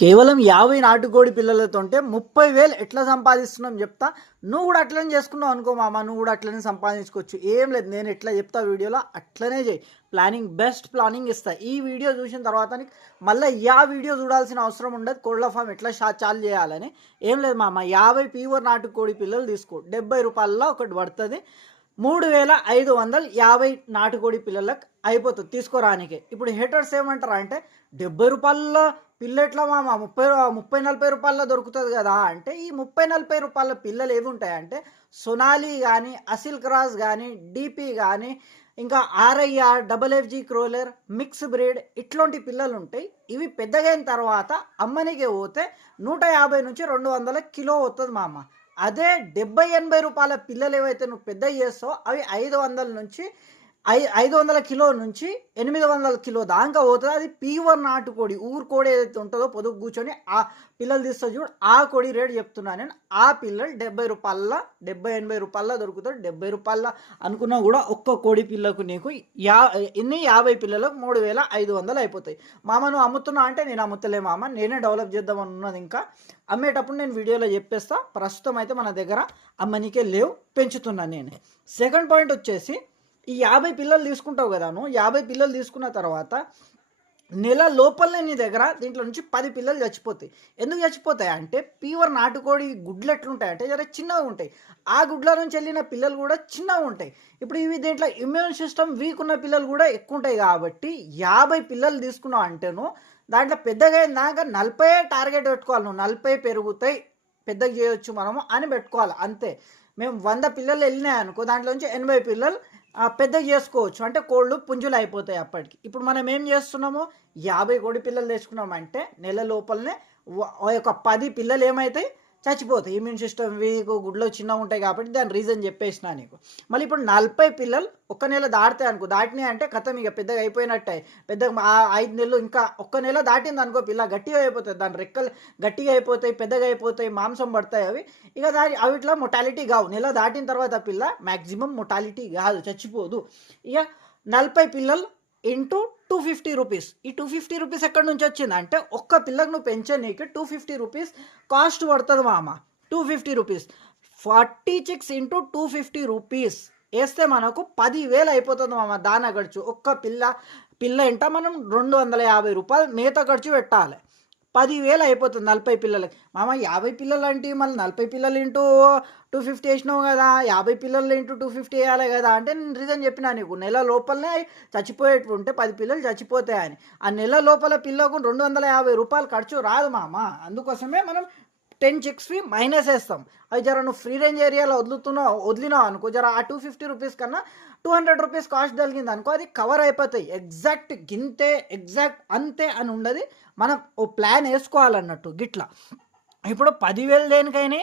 కేవలం యాభై నాటుకోడి పిల్లలతో ఉంటే ముప్పై వేలు ఎట్లా సంపాదిస్తున్నాం చెప్తా. నువ్వు కూడా అట్లనే చేసుకున్నావు అనుకో మామ నువ్వు కూడా అట్లనే సంపాదించుకోవచ్చు. ఏం లేదు నేను ఎట్లా చెప్తా వీడియోలో అట్లనే చేయి. ప్లానింగ్ బెస్ట్ ప్లానింగ్ ఇస్తా. ఈ వీడియో చూసిన తర్వాత మళ్ళీ యా వీడియో చూడాల్సిన అవసరం ఉండదు. కోళ్ళ ఫామ్ ఎట్లా షా చాలు చేయాలని. ఏం లేదు మామ యాభై పీవర్ నాటుకోడి పిల్లలు తీసుకో. డెబ్బై రూపాయల్లో ఒకటి పడుతుంది. మూడు వేల ఐదు వందలు యాభై నాటుకోడి పిల్లలకు అయిపోతుంది. తీసుకోరానికి ఇప్పుడు హెటర్స్ ఏమంటారు అంటే డెబ్బై రూపాయల పిల్లెట్లా మామ ముప్పై ముప్పై నలభై రూపాయల్లో దొరుకుతుంది కదా. అంటే ఈ ముప్పై నలభై రూపాయల పిల్లలు ఏవి ఉంటాయంటే సొనాలి కానీ అసిల్ క్రాస్ కానీ డీపీ కానీ ఇంకా RIR double FG Kroiler mix breed ఇట్లాంటి పిల్లలు ఉంటాయి. ఇవి పెద్దగైన తర్వాత అమ్మనికి పోతే నూట యాభై నుంచి రెండు వందల కిలో వస్తుంది మామ. అదే డెబ్బై ఎనభై రూపాయల పిల్లలు ఏవైతే నువ్వు పెద్ద చేస్తావో అవి ఐదు వందల నుంచి ఐ ఐదు వందల కిలో నుంచి ఎనిమిది వందల కిలో దాకా పోతుంది. అది పీవర్ నాటుకోడి ఊరు కోడి ఏదైతే ఉంటుందో పొదుగు కూర్చొని ఆ పిల్లలు తీస్తా చూడు. ఆ కోడి రేటు చెప్తున్నాను నేను. ఆ పిల్లలు డెబ్బై రూపాయల డెబ్బై ఎనభై రూపాయల దొరుకుతాడు డెబ్బై రూపాయల అనుకున్నా కూడా ఒక్క కోడి పిల్లకు నీకు యా ఎన్ని? యాభై పిల్లలకు మూడు వేల ఐదు వందలు అయిపోతాయి. మామ నువ్వు అమ్ముతున్నా అంటే నేను అమ్ముతలే మామ. నేనే డెవలప్ చేద్దాం ఉన్నది ఇంకా. అమ్మేటప్పుడు నేను వీడియోలో చెప్పేస్తా. ప్రస్తుతం అయితే మన దగ్గర అమ్మనికే లేవు. పెంచుతున్నాను నేను. సెకండ్ పాయింట్ వచ్చేసి ఈ యాభై పిల్లలు తీసుకుంటావు కదా నువ్వు యాభై పిల్లలు తీసుకున్న తర్వాత నెల లోపలనే నీ దగ్గర దీంట్లో నుంచి పది పిల్లలు చచ్చిపోతాయి. ఎందుకు చచ్చిపోతాయి అంటే ప్యూర్ నాటుకోడి గుడ్లు ఎట్లుంటాయి అంటే జర చిన్నగా ఉంటాయి. ఆ గుడ్ల నుంచి వెళ్ళిన పిల్లలు కూడా చిన్నగా ఉంటాయి. ఇప్పుడు ఇవి దీంట్లో ఇమ్యూన్ సిస్టమ్ వీక్ ఉన్న పిల్లలు కూడా ఎక్కువ ఉంటాయి కాబట్టి యాభై పిల్లలు తీసుకున్నావు అంటేను దాంట్లో పెద్దగా అయినాక నలభై టార్గెట్ పెట్టుకోవాలి నువ్వు. నలభై పెరుగుతాయి. పెద్దగా చేయొచ్చు మనము అని పెట్టుకోవాలి. అంతే. మేము వంద పిల్లలు వెళ్ళినాయి అనుకో దాంట్లో నుంచి ఎనభై పిల్లలు పెద్ద పెద్దగా చేసుకోవచ్చు. అంటే కోళ్ళు పుంజులు అయిపోతాయి అప్పటికి. ఇప్పుడు మనం ఏం చేస్తున్నాము? యాభై కోడి పిల్లలు తెచ్చుకున్నామంటే నెల లోపలనే ఒక ఆ యొక్క పది పిల్లలు ఏమవుతాయి చచ్చిపోతాయి. ఇమ్యూన్ సిస్టమ్ వీక్ గుడ్లో చిన్నగా ఉంటాయి కాబట్టి దాని రీజన్ చెప్పేసిన నీకు. మళ్ళీ ఇప్పుడు నలభై పిల్లలు ఒక్క నెల దాటితే అనుకో దాటినాయి అంటే కథం ఇక పెద్దగా అయిపోయినట్టే. పెద్దగా ఐదు నెలలు ఇంకా ఒక్క నెల దాటింది అనుకో పిల్ల గట్టిగా అయిపోతుంది. దాని రెక్కలు గట్టిగా అయిపోతాయి పెద్దగా అయిపోతాయి మాంసం పడతాయి అవి. ఇక దాని అవిట్లా మొటాలిటీ కావు. నెల దాటిన తర్వాత పిల్ల మ్యాక్సిమం మొటాలిటీ కాదు చచ్చిపోదు. ఇక నలభై పిల్లలు ఇంటూ టూ ఫిఫ్టీ రూపీస్ ఈ టూ ఫిఫ్టీ రూపీస్ ఎక్కడి నుంచి వచ్చింది? అంటే ఒక్క పిల్లకు నువ్వు పెంచే నీకు టూ ఫిఫ్టీ రూపీస్ కాస్ట్ పడుతుంది మామ. Two fifty rupees forty chicks into two fifty rupees వేస్తే మనకు పదివేలు అయిపోతుంది మామ దాన ఖర్చు. ఒక్క పిల్ల పిల్ల ఇంట మనం రెండు వందల యాభై రూపాయలు మేత ఖర్చు పెట్టాలి. పదివేలు అయిపోతుంది నలభై పిల్లలకి. మామ యాభై పిల్లలు అంటే మళ్ళీ నలభై పిల్లలు ఇంటూ టూ ఫిఫ్టీ వేసినావు కదా యాభై పిల్లలు ఇంటూ టూ ఫిఫ్టీ వేయాలి కదా అంటే నేను రీజన్ చెప్పినా నీకు. నెల లోపలనే చచ్చిపోయేట్టు ఉంటే పది పిల్లలు చచ్చిపోతాయని. ఆ నెల లోపల పిల్లకు రెండు వందల యాభై రూపాయలు ఖర్చు రాదు మామ. అందుకోసమే మనం టెన్ చిక్స్వి మైనస్ వేస్తాం. అది జర నువ్వు ఫ్రీ రేంజ్ ఏరియాలో వదులుతున్నావు వదిలినావు అనుకో జర ఆ టూ ఫిఫ్టీ రూపీస్ కన్నా టూ హండ్రెడ్ రూపీస్ కాస్ట్ తగిలింది అనుకో అది కవర్ అయిపోతాయి. ఎగ్జాక్ట్ గింతే ఎగ్జాక్ట్ అంతే అని ఉండదు. మనం ఓ ప్లాన్ వేసుకోవాలన్నట్టు గిట్లా. ఇప్పుడు పదివేలు దేనికైనా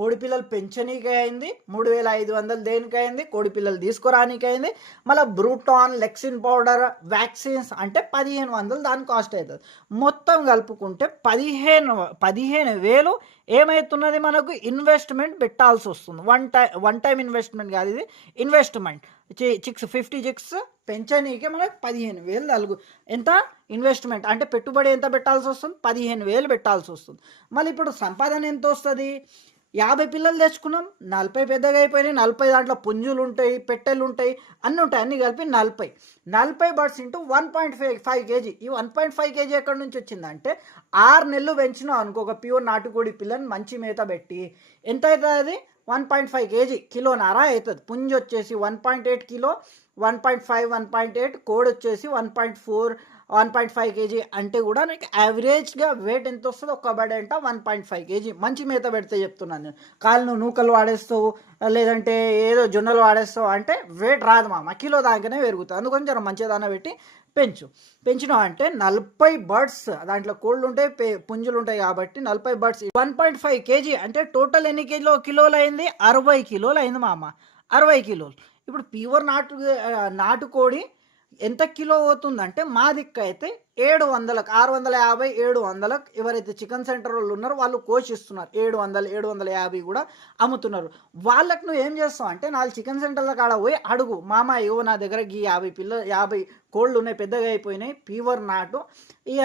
కోడిపిల్లలు పెంచనీకే పెంచనీకి అయింది మూడు వేల ఐదు వందలు దేనికి అయింది తీసుకురానికైంది తీసుకురానికి అయింది మళ్ళీ బ్రూటాన్ లెక్సిన్ పౌడర్ వ్యాక్సిన్స్ అంటే పదిహేను వందలు దాని కాస్ట్ అవుతుంది. మొత్తం కలుపుకుంటే పదిహేను పదిహేను వేలు ఏమవుతున్నది మనకు? ఇన్వెస్ట్మెంట్ పెట్టాల్సి వస్తుంది. One time one time investment కాదు ఇది. ఇన్వెస్ట్మెంట్. చిక్స్ ఫిఫ్టీ చిక్స్ పెంచనీకి మనకు పదిహేను వేలు తలుగు ఎంత? ఇన్వెస్ట్మెంట్. అంటే పెట్టుబడి ఎంత పెట్టాల్సి వస్తుంది? పదిహేను వేలు పెట్టాల్సి వస్తుంది. మళ్ళీ ఇప్పుడు సంపాదన ఎంత వస్తుంది? యాభై పిల్లలు తెచ్చుకున్నాం నలభై పెద్దగా అయిపోయినాయి నలభై దాంట్లో పుంజులు ఉంటాయి పెట్టెలు ఉంటాయి అన్నీ ఉంటాయి అన్నీ కలిపి నలభై. నలభై birds into one point five five KG. ఈ వన్ పాయింట్ ఫైవ్ కేజీ ఎక్కడి నుంచి వచ్చిందంటే ఆరు నెలలు పెంచినావు అనుకో ఒక ప్యూర్ నాటుకోడి పిల్లని మంచి మేత పెట్టి. ఎంత అవుతుంది అది? One point five KG. కిలోన్నర అవుతుంది. పుంజు వచ్చేసి one point eight kilo one point five one point eight code వచ్చేసి one point four one point five KG అంటే కూడా నీకు యావరేజ్గా వెయిట్ ఎంత వస్తుందో ఒక్క బడి అంట వన్ పాయింట్ ఫైవ్ కేజీ. మంచి మేత పెడితే చెప్తున్నాను నేను. కాళ్ళు నూకలు వాడేస్తావు లేదంటే ఏదో జొన్నలు వాడేస్తావు అంటే వెయిట్ రాదు మామ. కిలో దాకానే పెరుగుతుంది అందుకని జర మంచి దాన పెట్టి పెంచు. పెంచినావు అంటే నలభై బర్డ్స్ దాంట్లో కోళ్ళు ఉంటాయి పే పుంజులు ఉంటాయి కాబట్టి నలభై birds. One point five KG అంటే టోటల్ ఎన్ని కేజీలో కిలోలు అయింది అరవై కిలోలు అయింది మామ. అరవై కిలోలు. ఇప్పుడు ప్యూర్ నాటు నాటుకోడి ఎంత కిలో అవుతుందంటే మా దిక్కు అయితే ఏడు వందలకు ఆరు వందల యాభై ఏడు వందలకు ఎవరైతే చికెన్ సెంటర్ వాళ్ళు ఉన్నారో వాళ్ళు కోషిస్తున్నారు. ఏడు వందలు ఏడు వందల యాభై కూడా అమ్ముతున్నారు. వాళ్ళకు నువ్వు ఏం చేస్తావు అంటే నాలుగు చికెన్ సెంటర్ల కాడ పోయి అడుగు. మామ ఇవ్వ నా దగ్గర ఈ యాభై పిల్ల యాభై కోళ్ళు ఉన్నాయి పెద్దగా అయిపోయినాయి పీవర్ నాటు. ఇక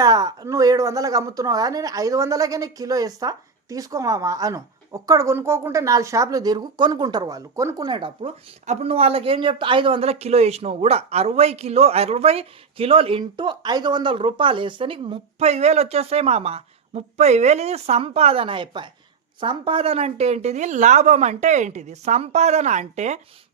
నువ్వు ఏడు వందలకు అమ్ముతున్నావు కానీ నేను ఐదు వందలకే నీకు కిలో ఇస్తా తీసుకో మామ అను. ఒక్కడు కొనుక్కోకుంటే నాలుగు షాపులు తిరుగు కొనుక్కుంటారు వాళ్ళు. కొనుక్కునేటప్పుడు అప్పుడు నువ్వు వాళ్ళకి ఏం చెప్తా ఐదు వందల కిలో వేసినావు కూడా. అరవై కిలో అరవై కిలోలు ఇంటూ ఐదు వందల రూపాయలు వేస్తే నీకు ముప్పై వేలు వచ్చేస్తాయి మామ. ముప్పై వేలు ఇది సంపాదన అయిపోయి. సంపాదన అంటే ఏంటిది? లాభం అంటే ఏంటిది? సంపాదన అంటే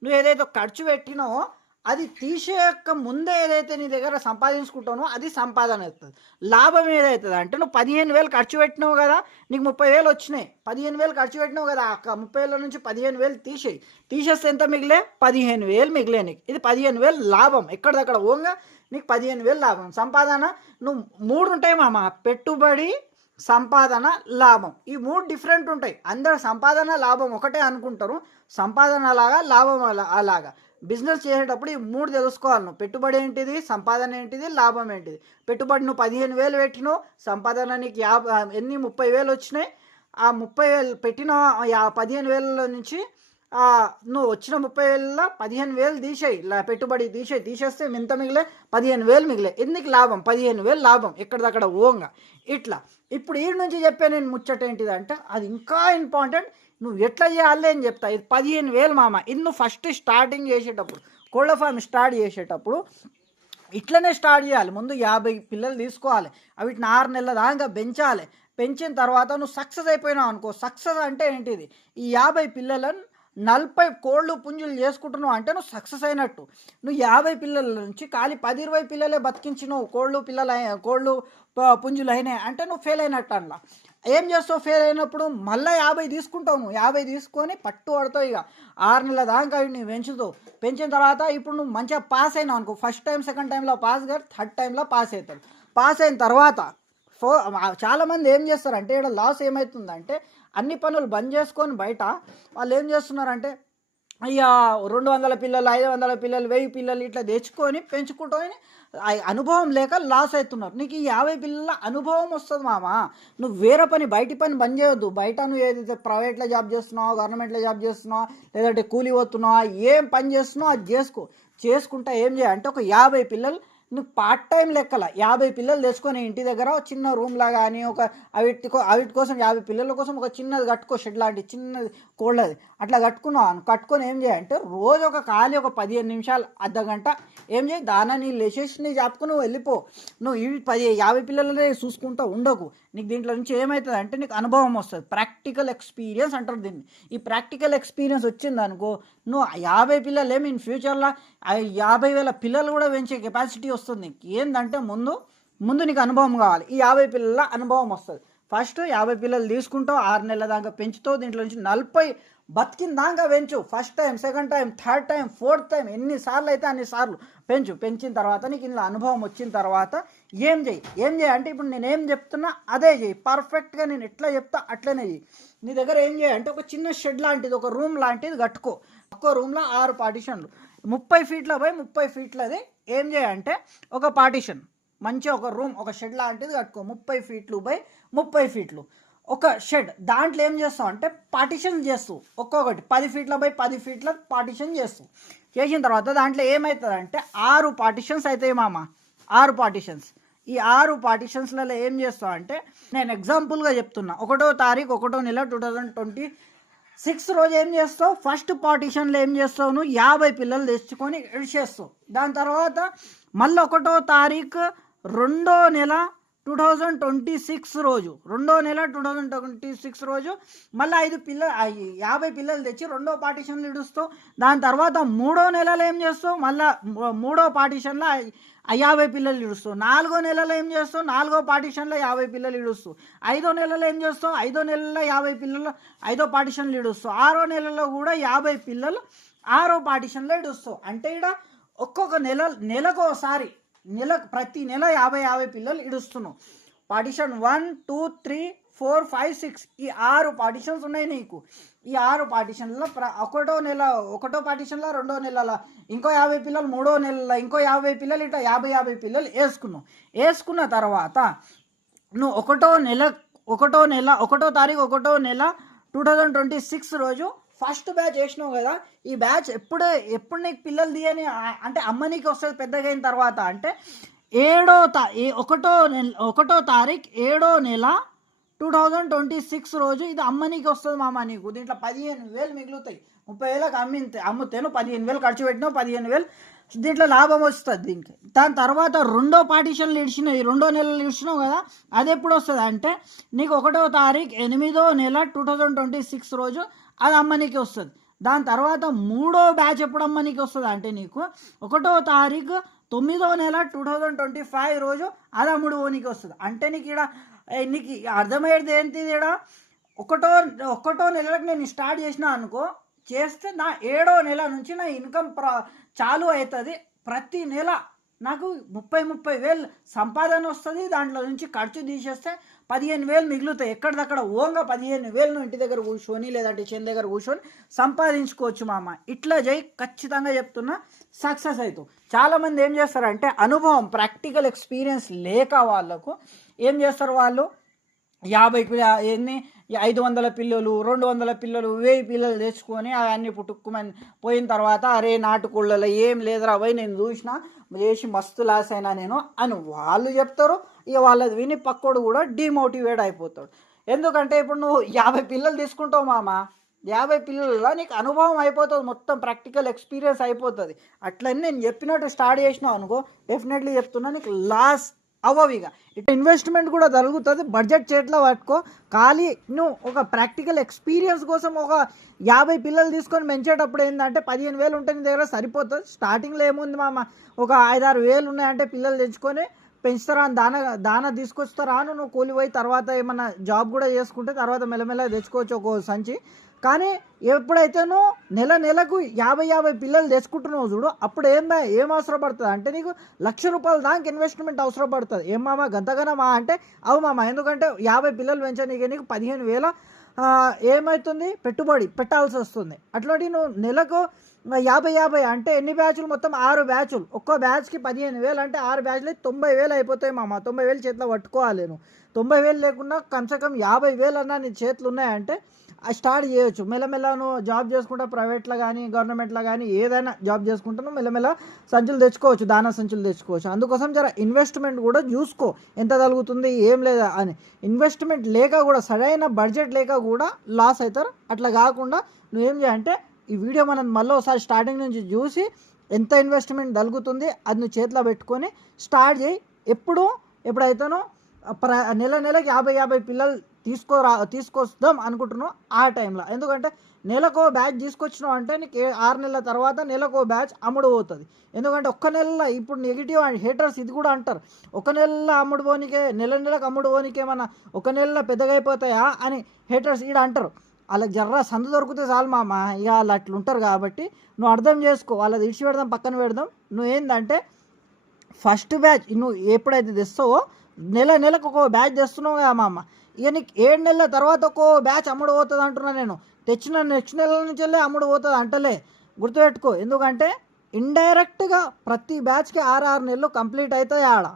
నువ్వు ఏదైతే ఖర్చు పెట్టినావో అది తీసేయక ముందే ఏదైతే నీ దగ్గర సంపాదించుకుంటానో అది సంపాదన అవుతుంది. లాభం ఏదవుతుంది అంటే నువ్వు పదిహేను వేలు ఖర్చు పెట్టినావు కదా నీకు ముప్పై వేలు వచ్చినాయి. పదిహేను వేలు ఖర్చు పెట్టినావు కదా ఆ ముప్పై వేల నుంచి పదిహేను వేలు తీసేయి. తీసేస్తే ఎంత మిగిలే? పదిహేను వేలు మిగిలే నీకు. ఇది పదిహేను వేలు లాభం. ఎక్కడిదక్కడ ఓంగా నీకు పదిహేను వేలు లాభం. సంపాదన నువ్వు మూడు ఉంటాయి మామ. పెట్టుబడి సంపాదన లాభం. ఈ మూడు డిఫరెంట్ ఉంటాయి. అందరు సంపాదన లాభం ఒకటే అనుకుంటారు. సంపాదన అలాగా లాభం అలా అలాగా. బిజినెస్ చేసేటప్పుడు ఈ మూడు తెలుసుకోవాలి నువ్వు. పెట్టుబడి ఏంటిది? సంపాదన ఏంటిది? లాభం ఏంటిది? పెట్టుబడి నువ్వు పదిహేను వేలు పెట్టినావు సంపాదన నీకు యాభై ఎన్ని ముప్పై వేలు వచ్చినాయి? ఆ ముప్పై వేలు పెట్టిన యా పదిహేను వేల నుంచి నువ్వు వచ్చిన ముప్పై వేలలో పదిహేను వేలు తీసేయి. పెట్టుబడి తీసేయి. తీసేస్తే ఎంత మిగిలే? పదిహేను వేలు మిగిలే. ఎందుకు లాభం? పదిహేను వేలు లాభం. ఎక్కడిదక్కడ ఓంగా. ఇట్లా. ఇప్పుడు ఈ నుంచి చెప్పే నేను ముచ్చట ఏంటిది అంటే అది ఇంకా ఇంపార్టెంట్ నువ్వు ఎట్లా చేయాలి అని చెప్తా. ఇది పదిహేను వేలు మామ. ఇది నువ్వు ఫస్ట్ స్టార్టింగ్ చేసేటప్పుడు కోళ్ళ ఫామ్ స్టార్ట్ చేసేటప్పుడు ఇట్లనే స్టార్ట్ చేయాలి. ముందు యాభై పిల్లలు తీసుకోవాలి. వీటిని ఆరు నెలల దాకా పెంచాలి. పెంచిన తర్వాత నువ్వు సక్సెస్ అయిపోయినావు అనుకో. సక్సెస్ అంటే ఏంటిది? ఈ యాభై పిల్లలను నలభై కోళ్ళు పుంజులు చేసుకుంటున్నావు అంటే నువ్వు సక్సెస్ అయినట్టు. నువ్వు యాభై పిల్లల నుంచి ఖాళీ పది ఇరవై పిల్లలే బతికించినావు కోళ్ళు పిల్లలు కోళ్ళు పుంజులు అయినాయి అంటే నువ్వు ఫెయిల్ అయినట్టు అట్లా ఏం చేస్తావు ఫెయిల్ అయినప్పుడు మళ్ళీ యాభై తీసుకుంటావు నువ్వు. యాభై తీసుకొని పట్టు పడతావు ఇక. ఆరు నెలల దాకా నువ్వు పెంచుతావు పెంచిన తర్వాత ఇప్పుడు నువ్వు మంచిగా పాస్ అయినావు అనుకో. ఫస్ట్ టైం సెకండ్ టైంలో పాస్ కాదు థర్డ్ టైంలో పాస్ అవుతావు. పాస్ అయిన తర్వాత ఫో చాలామంది ఏం చేస్తారంటే ఇక్కడ లాస్ ఏమవుతుందంటే అన్ని పనులు బంద్ చేసుకొని బయట వాళ్ళు ఏం చేస్తున్నారంటే అయ్యా రెండు వందల పిల్లలు ఐదు వందల పిల్లలు వెయ్యి పిల్లలు ఇట్లా తెచ్చుకొని పెంచుకుంటూనే అనుభవం లేక లాస్ అవుతున్నారు. నీకు ఈ యాభై పిల్లల అనుభవం వస్తుంది మామ. నువ్వు వేరే పని బయటి పని బంద్ చేయొద్దు. బయట నువ్వు ఏదైతే ప్రైవేట్లో జాబ్ చేస్తున్నావు గవర్నమెంట్లో జాబ్ చేస్తున్నావు లేదంటే కూలి పోతున్నావు ఏం పని చేస్తున్నావు అది చేసుకో. చేసుకుంటా ఏం చేయాలంటే ఒక యాభై పిల్లలు నువ్వు పార్ట్ టైం లెక్కల. యాభై పిల్లలు తెచ్చుకొని ఇంటి దగ్గర చిన్న రూమ్ లాగా అని ఒక అవిటి అవిటి కోసం యాభై పిల్లల కోసం ఒక చిన్నది కట్టుకో షెడ్ లాంటి చిన్నది కోళ్ళది. అట్లా కట్టుకున్నావు కట్టుకొని ఏం చేయాలంటే రోజు ఒక ఖాళీ ఒక పదిహేను నిమిషాలు అర్ధ గంట ఏం చేయి దానా నీళ్ళు లేచేసి నీ చెప్పుకుని నువ్వు వెళ్ళిపో. నువ్వు ఇవి పది యాభై పిల్లలనే చూసుకుంటూ ఉండకు. నీకు దీంట్లో నుంచి ఏమవుతుంది అంటే నీకు అనుభవం వస్తుంది. ప్రాక్టికల్ ఎక్స్పీరియన్స్ అంటారు దీన్ని. ఈ ప్రాక్టికల్ ఎక్స్పీరియన్స్ వచ్చింది అనుకో నువ్వు యాభై పిల్లలు ఏమి ఇన్ ఫ్యూచర్లో యాభై వేల పిల్లలు కూడా పెంచే కెపాసిటీ వస్తుంది. నీకు ఏంటంటే ముందు ముందు నీకు అనుభవం కావాలి. ఈ యాభై పిల్లల అనుభవం వస్తుంది. ఫస్ట్ యాభై పిల్లలు తీసుకుంటావు ఆరు నెలల దాకా పెంచుతావు దీంట్లో నుంచి నలభై బతికిన దాకా పెంచు. First time second time third time fourth time ఎన్నిసార్లు అయితే అన్నిసార్లు పెంచు. పెంచిన తర్వాత నీకు ఇందులో అనుభవం వచ్చిన తర్వాత ఏం చేయి ఏం చేయి అంటే ఇప్పుడు నేను ఏం చెప్తున్నా అదే చేయి పర్ఫెక్ట్గా నేను ఎట్లా చెప్తా అట్లనే చేయి నీ దగ్గర ఏం చేయి అంటే ఒక చిన్న షెడ్ లాంటిది ఒక రూమ్ లాంటిది కట్టుకో. ఒక్కో రూమ్లో ఆరు పార్టిషన్లు ముప్పై ఫీట్ల పోయి ముప్పై ఫీట్లది ఏం చేయంటే ఒక పార్టిషన్ మంచిగా ఒక రూమ్ ఒక షెడ్ లాంటిది కట్టుకో. ముప్పై ఫీట్లు బై ముప్పై ఫీట్లు ఒక షెడ్ దాంట్లో ఏం చేస్తావు అంటే పార్టిషన్ చేస్తూ ఒక్కొక్కటి. పది ఫీట్ల బై పది ఫీట్ల పార్టిషన్ చేస్తూ. చేసిన తర్వాత దాంట్లో ఏమవుతుంది అంటే ఆరు పార్టిషన్స్ అవుతాయి మామ. ఆరు పార్టిషన్స్ ఈ ఆరు పార్టిషన్స్లలో ఏం చేస్తావు అంటే నేను ఎగ్జాంపుల్గా చెప్తున్నా. ఒకటో తారీఖు ఒకటో నెల టూ థౌజండ్ ట్వంటీ సిక్స్ రోజు ఏం చేస్తావు? ఫస్ట్ పార్టీషన్లో ఏం చేస్తావు నువ్వు? యాభై పిల్లలు తెచ్చుకొని చేస్తావు. దాని తర్వాత మళ్ళీ ఒకటో తారీఖు రెండో నెల టూ థౌజండ్ ట్వంటీ సిక్స్ రోజు రెండో నెల టూ థౌజండ్ ట్వంటీ సిక్స్ రోజు మళ్ళీ ఐదు పిల్లలు యాభై పిల్లలు తెచ్చి రెండో పార్టీషన్లు ఇడుస్తావు దాని తర్వాత మూడో నెలలో ఏం చేస్తూ మళ్ళీ మూడో పార్టీషన్లో యాభై పిల్లలు ఇడుస్తావు నాలుగో నెలలో ఏం చేస్తావు నాలుగో పార్టీషన్లో యాభై పిల్లలు ఇడుస్తావు ఐదో నెలలో ఏం చేస్తావు ఐదో నెలలో యాభై పిల్లలు ఐదో పార్టీషన్లు ఇడుస్తావు ఆరో నెలలో కూడా యాభై పిల్లలు ఆరో పార్టీషన్లో ఇడుస్తావు అంటే ఇక్కడ ఒక్కొక్క నెల నెలకోసారి నెల ప్రతి నెల యాభై యాభై పిల్లలు ఇడుస్తున్నావు partition one two three four five six ఈ ఆరు పార్టిషన్స్ ఉన్నాయి నీకు. ఈ ఆరు పార్టిషన్లో ప్ర ఒకటో నెల ఒకటో పార్టిషన్లో రెండో నెలల ఇంకో యాభై పిల్లలు మూడో నెలల ఇంకో యాభై పిల్లలు ఇట్లా యాభై యాభై పిల్లలు వేసుకున్నావు వేసుకున్న తర్వాత నువ్వు ఒకటో నెల ఒకటో నెల ఒకటో తారీఖు ఒకటో నెల టూ థౌజండ్ ట్వంటీ సిక్స్ రోజు ఫస్ట్ బ్యాచ్ వేసినావు కదా ఈ బ్యాచ్ ఎప్పుడు ఎప్పుడు నీకు పిల్లలు తీయని అంటే అమ్మ నీకు వస్తుంది పెద్దగా అయిన తర్వాత అంటే ఏడో తా ఒకటో నెల ఒకటో తారీఖు ఏడో నెల టూ థౌజండ్ ట్వంటీ సిక్స్ రోజు ఇది అమ్మనీకి వస్తుంది మామ నీకు. దీంట్లో పదిహేను వేలు మిగులుతాయి. ముప్పై వేలకు అమ్మితే అమ్ముతాను పదిహేను వేలు ఖర్చు పెట్టినావు పదిహేను వేలు దీంట్లో లాభం వస్తుంది దీనికి. దాని తర్వాత రెండో పార్టీషన్లు ఇడిచినావు ఈ రెండో నెలలు ఇడిచినావు కదా అది ఎప్పుడు వస్తుంది? అంటే నీకు ఒకటో తారీఖు ఎనిమిదో నెల టూ థౌజండ్ ట్వంటీ సిక్స్ రోజు అది అమ్మనీకి వస్తుంది. దాని తర్వాత మూడో బ్యాచ్ ఎప్పుడు అమ్మనీకి వస్తుంది అంటే నీకు ఒకటో తారీఖు తొమ్మిదో నెల టూ థౌజండ్ ట్వంటీ ఫైవ్ రోజు అది అమ్ముడు ఓనికి వస్తుంది. అంటే నీకు ఇక్కడ నీకు అర్థమయ్యేది ఏంటి ఇక్కడ ఒకటో ఒకటో నెలకు నేను స్టార్ట్ చేసిన అనుకో చేస్తే నా ఏడో నెల నుంచి నా ఇన్కమ్ ప్ర చాలు అవుతుంది. ప్రతి నెల నాకు ముప్పై ముప్పై వేలు సంపాదన వస్తుంది. దాంట్లో నుంచి ఖర్చు తీసేస్తే పదిహేను వేలు మిగులుతాయి. ఎక్కడిదక్కడ ఓంగా పదిహేను వేలు ఇంటి దగ్గర కూర్చొని లేదంటే చేను దగ్గర కూర్చొని సంపాదించుకోవచ్చు మామ. ఇట్లా చేయి ఖచ్చితంగా చెప్తున్నా సక్సెస్ అవుతావు చాలామంది ఏం చేస్తారంటే అనుభవం ప్రాక్టికల్ ఎక్స్పీరియన్స్ లేక వాళ్ళకు ఏం చేస్తారు వాళ్ళు? యాభై ఎన్ని? ఐదు వందల పిల్లలు రెండు వందల పిల్లలు వెయ్యి పిల్లలు తెచ్చుకొని అవన్నీ పుట్టుకుమని పోయిన తర్వాత అరే నాటుకోళ్ళలో ఏం లేదురా పోయి నేను చూసిన చేసి మస్తు లాస్ అయినా నేను అని వాళ్ళు చెప్తారు. ఇక వాళ్ళది విని పక్కోడు కూడా డిమోటివేట్ అయిపోతాడు. ఎందుకంటే ఇప్పుడు నువ్వు యాభై పిల్లలు తీసుకుంటావు మామ యాభై పిల్లల్లో నీకు అనుభవం అయిపోతుంది మొత్తం ప్రాక్టికల్ ఎక్స్పీరియన్స్ అయిపోతుంది. అట్లనే నేను చెప్పినట్టు స్టార్ట్ చేసినావు అనుకో డెఫినెట్లీ చెప్తున్నా నీకు లాస్ అవ్వవు ఇక. ఇట్లా ఇన్వెస్ట్మెంట్ కూడా జరుగుతుంది బడ్జెట్ చేతిలో పట్టుకో ఖాళీ నువ్వు ఒక ప్రాక్టికల్ ఎక్స్పీరియన్స్ కోసం ఒక యాభై పిల్లలు తీసుకొని పెంచేటప్పుడు ఏంటంటే పదిహేను వేలు ఉంటే నీ దగ్గర సరిపోతుంది. స్టార్టింగ్లో ఏముంది మామ ఒక ఐదారు వేలు ఉన్నాయంటే పిల్లలు తెచ్చుకొని పెంచుతారా? అని దాన దాన తీసుకొస్తారా నువ్వు కూలిపోయి తర్వాత ఏమన్నా జాబ్ కూడా చేసుకుంటే తర్వాత మెల్లమెల్ల తెచ్చుకోవచ్చు ఒక సంచి. కానీ ఎప్పుడైతే నువ్వు నెల నెలకు యాభై యాభై పిల్లలు తెచ్చుకుంటున్నావు చూడు అప్పుడు ఏం ఏం అవసరం పడుతుంది అంటే నీకు లక్ష రూపాయలు దానికి ఇన్వెస్ట్మెంట్ అవసరం పడుతుంది ఏం మామ గంతగానమా అంటే అవు మామ ఎందుకంటే యాభై పిల్లలు పెంచనీకి నీకు పదిహేను వేల ఏమవుతుంది పెట్టుబడి పెట్టాల్సి వస్తుంది. అట్లాంటి నువ్వు నెలకు యాభై యాభై అంటే ఎన్ని బ్యాచ్లు? మొత్తం ఆరు బ్యాచ్లు. ఒక్కో బ్యాచ్కి పదిహేను వేలు అంటే ఆరు బ్యాచ్లు తొంభై వేలు అయిపోతాయి మామ. తొంభై వేలు చేతిలో పట్టుకోవాలి నేను. తొంభై వేలు లేకుండా కమ్సే కమ్ యాభై వేలు అన్నా నీ చేతులు ఉన్నాయంటే అది స్టార్ట్ చేయొచ్చు. మెల్లమెల్లను నువ్వు జాబ్ చేసుకుంటా ప్రైవేట్లో కానీ గవర్నమెంట్లో కానీ ఏదైనా జాబ్ చేసుకుంటాను మెల్లమెల్ల సంచులు తెచ్చుకోవచ్చు దానా సంచులు తెచ్చుకోవచ్చు. అందుకోసం జర ఇన్వెస్ట్మెంట్ కూడా చూసుకో. ఎంత తగ్గుతుంది ఏం లేదా అని. ఇన్వెస్ట్మెంట్ లేక కూడా సరైన బడ్జెట్ లేక కూడా లాస్ అవుతారు అట్లా కాకుండా నువ్వేం చేయంటే ఈ వీడియో మనం మళ్ళీ ఒకసారి స్టార్టింగ్ నుంచి చూసి ఎంత ఇన్వెస్ట్మెంట్ తగ్గుతుంది అది నువ్వు చేతిలో పెట్టుకొని స్టార్ట్ చేయి. ఎప్పుడు ఎప్పుడైతేనో ప్ర నెల నెలకి యాభై యాభై పిల్లలు తీసుకోరా తీసుకొస్తాం అనుకుంటున్నావు ఆ టైంలో ఎందుకంటే నెలకో బ్యాచ్ తీసుకొచ్చినావు అంటే నీకు ఆరు నెలల తర్వాత నెలకో బ్యాచ్ అమ్ముడు పోతుంది ఎందుకంటే ఒక్క నెలలో ఇప్పుడు నెగిటివ్ అండ్ హేటర్స్ ఇది కూడా అంటారు. ఒక నెలలో అమ్ముడు పోనీకే నెల నెలకు అమ్ముడు పోనికే మన ఒక నెలలో పెద్దగా అయిపోతాయా అని హేటర్స్ ఈడ అంటారు. వాళ్ళకి జర్రా సందు దొరికితే చాలు మామ. ఇక వాళ్ళు అట్లా ఉంటారు కాబట్టి నువ్వు అర్థం చేసుకో. వాళ్ళది ఇడిచి పెడదాం పక్కన పెడదాం. నువ్వు ఏంటంటే ఫస్ట్ బ్యాచ్ నువ్వు ఎప్పుడైతే తెస్తావో నెల నెలకు ఒక బ్యాచ్ తెస్తున్నావు కదా మామ. ఇక నీకు ఏడు నెలల తర్వాత ఒక బ్యాచ్ అమ్ముడు పోతుంది అంటున్నా నేను. తెచ్చిన నెక్స్ట్ నెల నుంచి వెళ్ళి అమ్ముడు పోతుంది అంటలే. గుర్తుపెట్టుకో. ఎందుకంటే ఇండైరెక్ట్గా ప్రతి బ్యాచ్కి ఆరు ఆరు నెలలు కంప్లీట్ అవుతాయి ఆడ.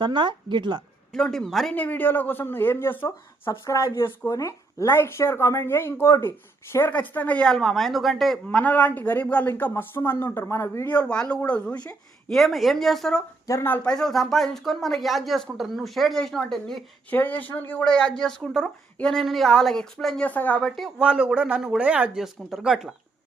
సన్నా గిట్లా. ఇట్లాంటి మరిన్ని వీడియోల కోసం నువ్వు ఏం చేస్తావు? సబ్స్క్రైబ్ చేసుకొని లైక్ షేర్ కామెంట్ చేయి. ఇంకోటి షేర్ ఖచ్చితంగా చేయాలి మామ. ఎందుకంటే మనలాంటి గరీబ్ గారు ఇంకా మస్తు మంది ఉంటారు. మన వీడియోలు వాళ్ళు కూడా చూసి ఏం ఏం చేస్తారో జర నాలుగు పైసలు సంపాదించుకొని మనకి యాడ్ చేసుకుంటారు. నువ్వు షేర్ చేసినావు అంటే నీ షేర్ చేసినోనికి కూడా యాడ్ చేసుకుంటారు. ఇక నేను నీకు వాళ్ళకి ఎక్స్ప్లెయిన్ చేస్తాను కాబట్టి వాళ్ళు కూడా నన్ను కూడా యాడ్ చేసుకుంటారు. గట్లా.